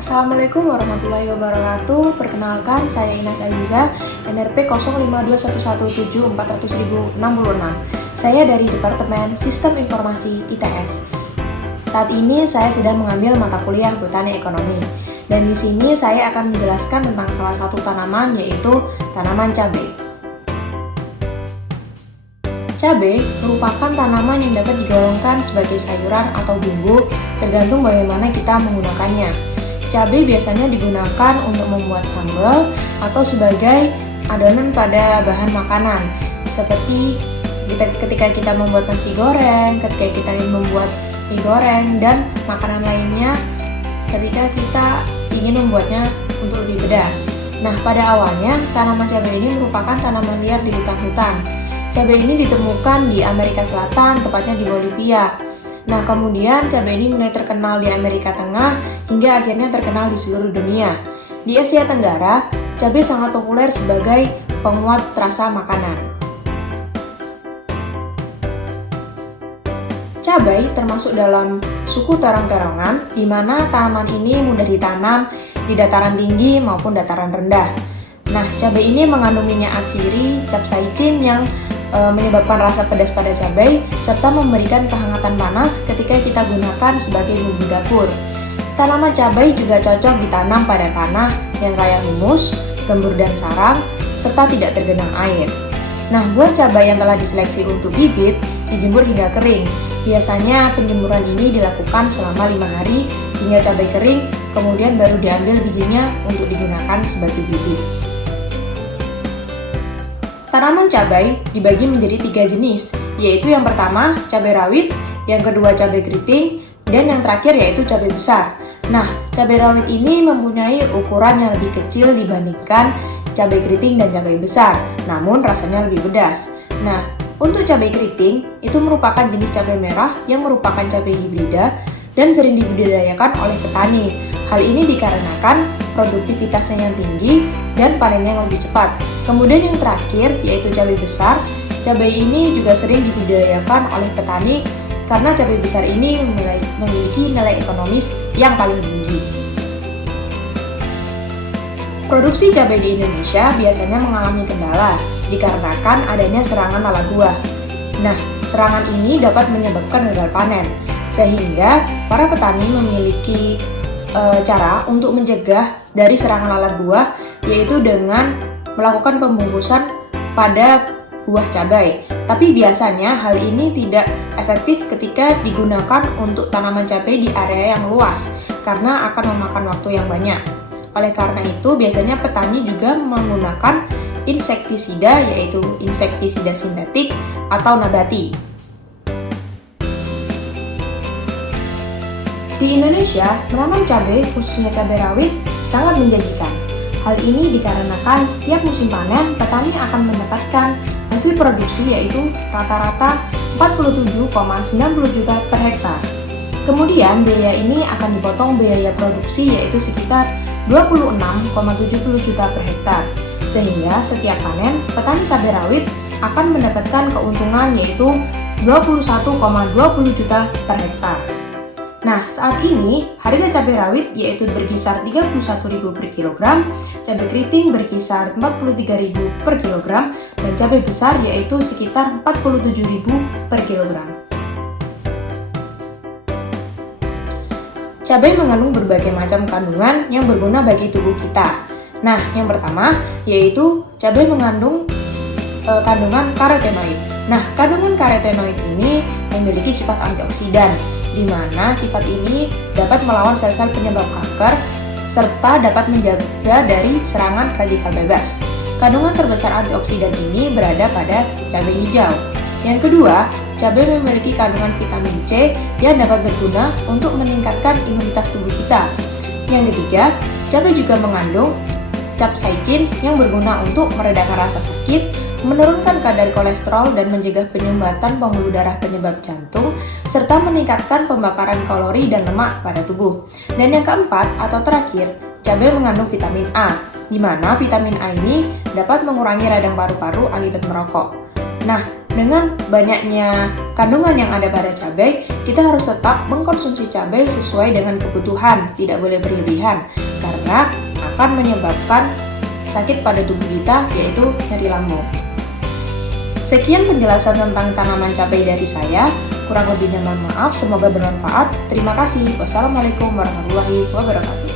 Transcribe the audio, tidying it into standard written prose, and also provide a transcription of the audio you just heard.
Assalamualaikum warahmatullahi wabarakatuh. Perkenalkan, saya Inas Aziza, NRP 052117400.066. Saya dari Departemen Sistem Informasi ITS. Saat ini saya sedang mengambil mata kuliah Botani Ekonomi. Dan di sini saya akan menjelaskan tentang salah satu tanaman, yaitu tanaman cabai. Cabai merupakan tanaman yang dapat digolongkan sebagai sayuran atau bumbu, tergantung bagaimana kita menggunakannya. Cabai biasanya digunakan untuk membuat sambal atau sebagai adonan pada bahan makanan, seperti ketika kita membuat nasi goreng, ketika kita ingin membuat mie goreng, dan makanan lainnya ketika kita ingin membuatnya untuk lebih pedas. Nah, pada awalnya tanaman cabai ini merupakan tanaman liar di hutan-hutan. Cabai ini ditemukan di Amerika Selatan, tepatnya di Bolivia. Nah, kemudian cabai ini mulai terkenal di Amerika Tengah hingga akhirnya terkenal di seluruh dunia. Di Asia Tenggara, cabai sangat populer sebagai penguat rasa makanan. Cabai termasuk dalam suku terong-terongan, di mana tanaman ini mudah ditanam di dataran tinggi maupun dataran rendah. Nah, cabai ini mengandung minyak atsiri, capsaicin yang menyebabkan rasa pedas pada cabai, serta memberikan kehangatan panas ketika kita gunakan sebagai bumbu dapur. Tanaman cabai juga cocok ditanam pada tanah yang kaya humus, gembur dan sarang, serta tidak tergenang air. Nah, buah cabai yang telah diseleksi untuk bibit dijemur hingga kering. Biasanya penjemuran ini dilakukan selama 5 hari hingga cabai kering, kemudian baru diambil bijinya untuk digunakan sebagai bibit. Tanaman cabai dibagi menjadi 3 jenis, yaitu yang pertama cabai rawit, yang kedua cabai keriting, dan yang terakhir yaitu cabai besar. Nah, cabai rawit ini mempunyai ukuran yang lebih kecil dibandingkan cabai keriting dan cabai besar, namun rasanya lebih pedas. Nah, untuk cabai keriting itu merupakan jenis cabai merah yang merupakan cabai hibrida dan sering dibudidayakan oleh petani. Hal ini dikarenakan produktivitasnya yang tinggi dan panennya yang lebih cepat. Kemudian yang terakhir yaitu cabai besar. Cabai ini juga sering dibudidayakan oleh petani karena cabai besar ini memiliki nilai ekonomis yang paling tinggi. Produksi cabai di Indonesia biasanya mengalami kendala dikarenakan adanya serangan lalat buah. Nah, serangan ini dapat menyebabkan gagal panen, sehingga para petani memiliki cara untuk mencegah dari serangan lalat buah, yaitu dengan melakukan pembungkusan pada buah cabai. Tapi biasanya hal ini tidak efektif ketika digunakan untuk tanaman cabai di area yang luas, karena akan memakan waktu yang banyak. Oleh karena itu, biasanya petani juga menggunakan insektisida, yaitu insektisida sintetik atau nabati. Di Indonesia, menanam cabai, khususnya cabai rawit, sangat menjanjikan. Hal ini dikarenakan setiap musim panen, petani akan mendapatkan hasil produksi yaitu rata-rata 47,90 juta per hektar. Kemudian, biaya ini akan dipotong biaya produksi yaitu sekitar 26,70 juta per hektar. Sehingga setiap panen, petani cabai rawit akan mendapatkan keuntungan yaitu 21,20 juta per hektar. Nah, saat ini harga cabai rawit yaitu berkisar 31.000 per kilogram, cabai keriting berkisar 43.000 per kilogram, dan cabai besar yaitu sekitar 47.000 per kilogram. Cabai mengandung berbagai macam kandungan yang berguna bagi tubuh kita. Nah, yang pertama yaitu cabai mengandung kandungan karotenoid. Nah, kandungan karotenoid ini memiliki sifat antioksidan, di mana sifat ini dapat melawan sel-sel penyebab kanker serta dapat menjaga dari serangan radikal bebas. Kandungan terbesar antioksidan ini berada pada cabai hijau. Yang kedua, cabai memiliki kandungan vitamin C yang dapat berguna untuk meningkatkan imunitas tubuh kita. Yang ketiga, cabai juga mengandung capsaicin yang berguna untuk meredakan rasa sakit, menurunkan kadar kolesterol dan mencegah penyumbatan pembuluh darah penyebab jantung, serta meningkatkan pembakaran kalori dan lemak pada tubuh. Dan yang keempat atau terakhir, cabai mengandung vitamin A, di mana vitamin A ini dapat mengurangi radang paru-paru akibat merokok. Nah, Dengan banyaknya kandungan yang ada pada cabai, kita harus tetap mengkonsumsi cabai sesuai dengan kebutuhan, tidak boleh berlebihan, karena akan menyebabkan sakit pada tubuh kita, yaitu nyeri lambung. Sekian penjelasan tentang tanaman cabai dari saya. Kurang lebihnya mohon maaf, semoga bermanfaat. Terima kasih. Wassalamualaikum warahmatullahi wabarakatuh.